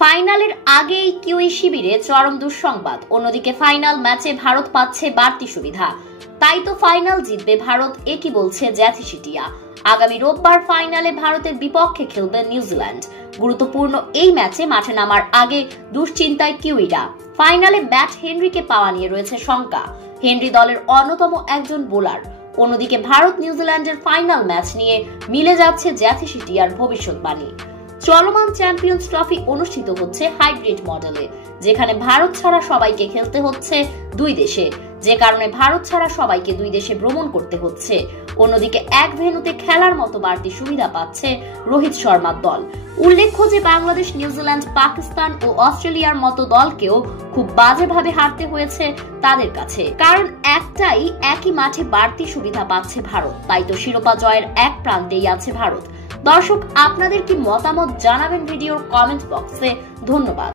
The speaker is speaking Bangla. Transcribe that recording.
ফাইনালের আগেই কিউই শিবিরে চরম দুঃসংবাদ। অন্যদিকে ফাইনাল ম্যাচে ভারত পাচ্ছে বাড়তি সুবিধা, তাই তো ফাইনাল জিতবে ভারত, একই বলছে জ্যাথিসিটিয়া। আগামী রোববার ফাইনালে ভারতের বিপক্ষে খেলবে নিউজিল্যান্ড। গুরুত্বপূর্ণ এই ম্যাচে মাঠে নামার আগে দুশ্চিন্তায় কিউইরা। ফাইনালে ব্যাট হেনরিকে পাওয়া নিয়ে রয়েছে শঙ্কা। হেনরি দলের অন্যতম একজন বোলার। অন্যদিকে ভারত নিউজিল্যান্ডের ফাইনাল ম্যাচ নিয়ে মিলে যাচ্ছে জ্যাথিসিটিয়ার ভবিষ্যৎবাণী। চলমান চ্যাম্পিয়ন্স ট্রফি অনুষ্ঠিত হচ্ছে হাইব্রিড মডেলে, যেখানে ভারত ছাড়া সবাইকে খেলতে হচ্ছে দুই দেশে, যে কারণে ভারত ছাড়া সবাইকে দুই দেশে ভ্রমণ করতে হচ্ছে। অন্যদিকে এক ভেন্যুতে খেলার মতো বাড়তি সুবিধা পাচ্ছে রোহিত শর্মার দল। উল্লেখ্য যে বাংলাদেশ, নিউজিল্যান্ড, পাকিস্তান ও অস্ট্রেলিয়ার মতো দলকেও খুব বাজেভাবে হারতে হয়েছে তাদের কাছে, কারণ একই মাঠে বাড়তি সুবিধা পাচ্ছে ভারত। তাই তো শিরোপা জয়ের এক প্রান্তেই আছে ভারত। দর্শক, আপনাদের কি মতামত জানাবেন ভিডিওর কমেন্ট বক্সে। ধন্যবাদ।